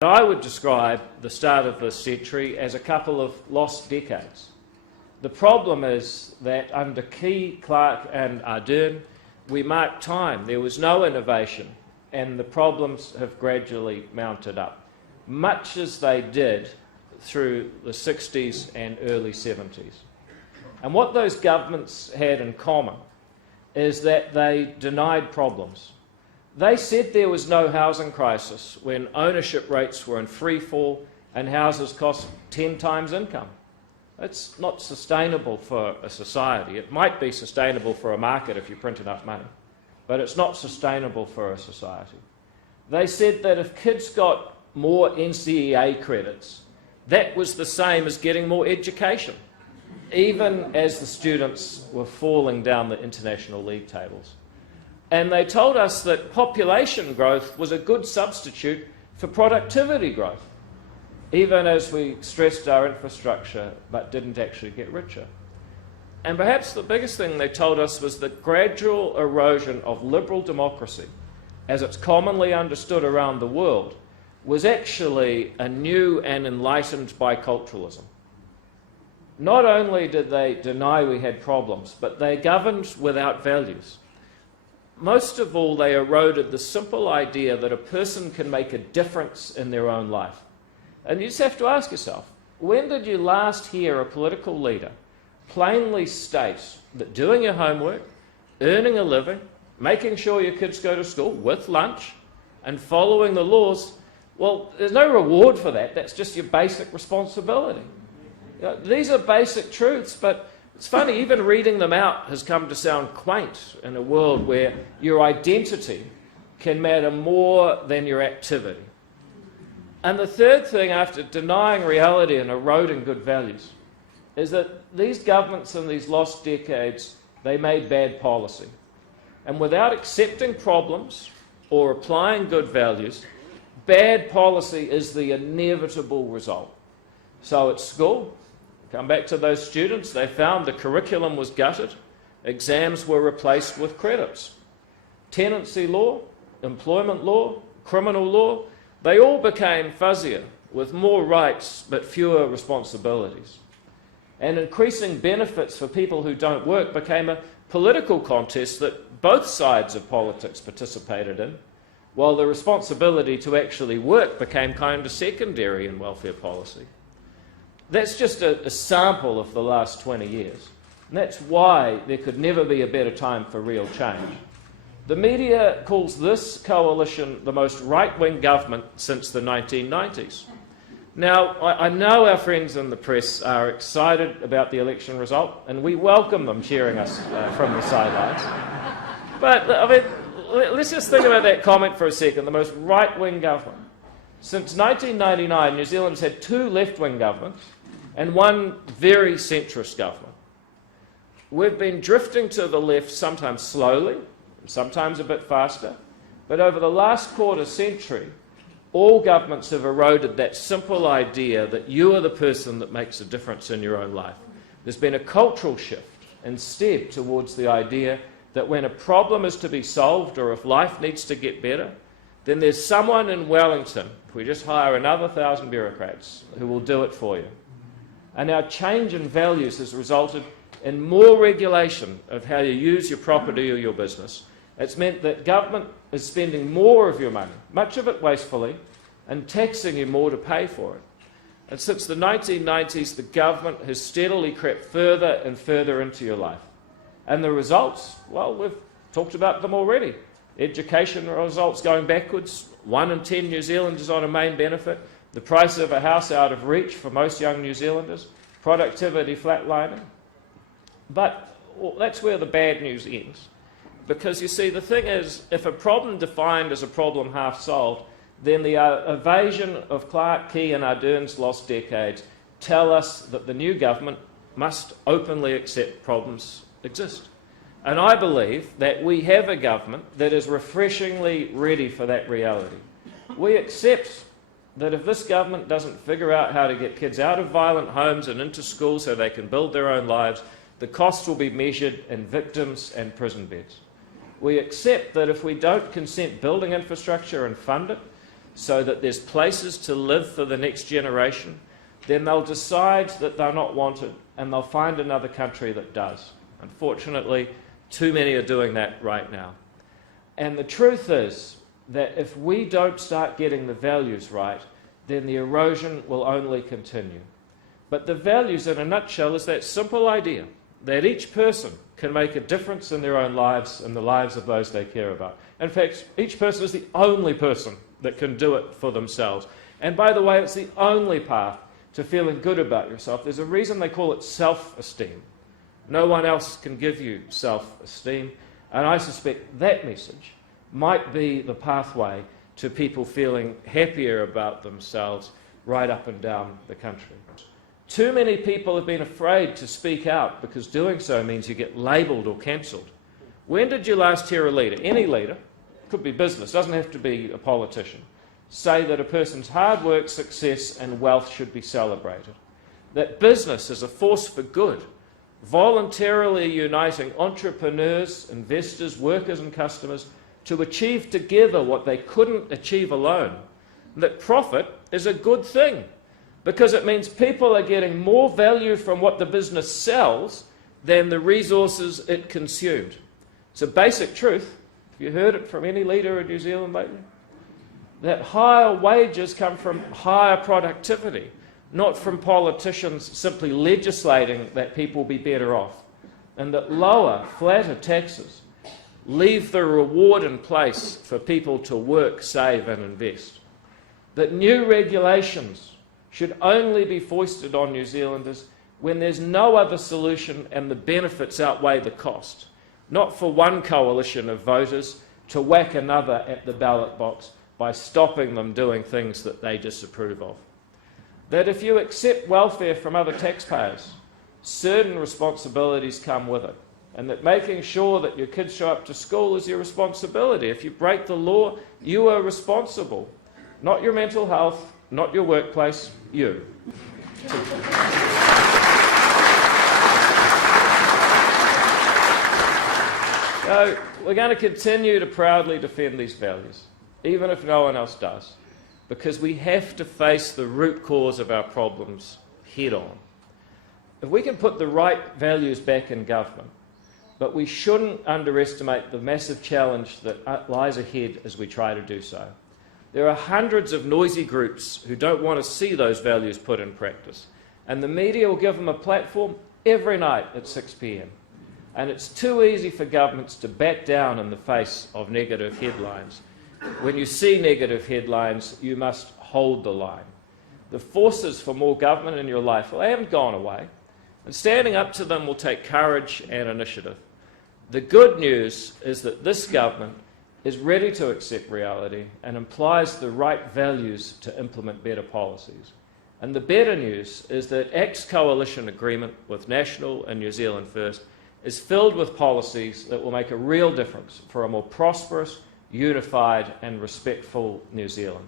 I would describe the start of this century as a couple of lost decades. The problem is that under Key, Clark and Ardern, we marked time. There was no innovation, and the problems have gradually mounted up, much as they did through the 60s and early 70s. And what those governments had in common is that they denied problems. They said there was no housing crisis when ownership rates were in free fall and houses cost 10 times income. It's not sustainable for a society. It might be sustainable for a market if you print enough money, but it's not sustainable for a society. They said that if kids got more NCEA credits, that was the same as getting more education, even as the students were falling down the international league tables. And they told us that population growth was a good substitute for productivity growth, even as we stressed our infrastructure but didn't actually get richer. And perhaps the biggest thing they told us was that gradual erosion of liberal democracy, as it's commonly understood around the world, was actually a new and enlightened biculturalism. Not only did they deny we had problems, but they governed without values. Most of all, they eroded the simple idea that a person can make a difference in their own life. And you just have to ask yourself, when did you last hear a political leader plainly state that doing your homework, earning a living, making sure your kids go to school with lunch, and following the laws, well, there's no reward for that, that's just your basic responsibility. You know, these are basic truths, but it's funny, even reading them out has come to sound quaint in a world where your identity can matter more than your activity. And the third thing, after denying reality and eroding good values, is that these governments in these lost decades, they made bad policy. And without accepting problems or applying good values, bad policy is the inevitable result. So at school, come back to those students, they found the curriculum was gutted, exams were replaced with credits. Tenancy law, employment law, criminal law, they all became fuzzier, with more rights but fewer responsibilities. And increasing benefits for people who don't work became a political contest that both sides of politics participated in, while the responsibility to actually work became kind of secondary in welfare policy. That's just a sample of the last 20 years. And that's why there could never be a better time for real change. The media calls this coalition the most right-wing government since the 1990s. Now, I know our friends in the press are excited about the election result, and we welcome them cheering us from the sidelines. But, I mean, let's just think about that comment for a second, the most right-wing government. Since 1999, New Zealand's had two left-wing governments and one very centrist government. We've been drifting to the left, sometimes slowly, sometimes a bit faster, but over the last quarter century, all governments have eroded that simple idea that you are the person that makes a difference in your own life. There's been a cultural shift instead towards the idea that when a problem is to be solved or if life needs to get better, then there's someone in Wellington, if we just hire another 1,000 bureaucrats, who will do it for you. And our change in values has resulted in more regulation of how you use your property or your business. It's meant that government is spending more of your money, much of it wastefully, and taxing you more to pay for it. And since the 1990s, the government has steadily crept further and further into your life. And the results, well, we've talked about them already. Education results going backwards, 1 in 10 New Zealanders on a main benefit, the price of a house out of reach for most young New Zealanders, productivity flatlining. But that's where the bad news ends. Because you see, the thing is, if a problem defined as a problem half solved, then the evasion of Clark, Key and Ardern's lost decades tell us that the new government must openly accept problems exist. And I believe that we have a government that is refreshingly ready for that reality. We accept that if this government doesn't figure out how to get kids out of violent homes and into school so they can build their own lives, the costs will be measured in victims and prison beds. We accept that if we don't consent building infrastructure and fund it, so that there's places to live for the next generation, then they'll decide that they're not wanted and they'll find another country that does. Unfortunately, too many are doing that right now. And the truth is that if we don't start getting the values right, then the erosion will only continue. But the values, in a nutshell, is that simple idea that each person can make a difference in their own lives and the lives of those they care about. In fact, each person is the only person that can do it for themselves. And by the way, it's the only path to feeling good about yourself. There's a reason they call it self-esteem. No one else can give you self-esteem. And I suspect that message might be the pathway to people feeling happier about themselves right up and down the country. Too many people have been afraid to speak out because doing so means you get labelled or cancelled. When did you last hear a leader, any leader, could be business, doesn't have to be a politician, say that a person's hard work, success and wealth should be celebrated? That business is a force for good, voluntarily uniting entrepreneurs, investors, workers and customers to achieve together what they couldn't achieve alone. And that profit is a good thing because it means people are getting more value from what the business sells than the resources it consumed. It's a basic truth. Have you heard it from any leader in New Zealand lately? That higher wages come from higher productivity, not from politicians simply legislating that people be better off. And that lower, flatter taxes leave the reward in place for people to work, save and invest. That new regulations should only be foisted on New Zealanders when there's no other solution and the benefits outweigh the cost. Not for one coalition of voters to whack another at the ballot box by stopping them doing things that they disapprove of. That if you accept welfare from other taxpayers, certain responsibilities come with it, and that making sure that your kids show up to school is your responsibility. If you break the law, you are responsible. Not your mental health, not your workplace, you. So we're going to continue to proudly defend these values, even if no one else does, because we have to face the root cause of our problems head on. If we can put the right values back in government, but we shouldn't underestimate the massive challenge that lies ahead as we try to do so. There are hundreds of noisy groups who don't want to see those values put in practice, and the media will give them a platform every night at 6 p.m. And it's too easy for governments to back down in the face of negative headlines. When you see negative headlines, you must hold the line. The forces for more government in your life, well, they haven't gone away, and standing up to them will take courage and initiative. The good news is that this government is ready to accept reality and implies the right values to implement better policies. And the better news is that ACT's coalition agreement with National and New Zealand First is filled with policies that will make a real difference for a more prosperous, unified and respectful New Zealand.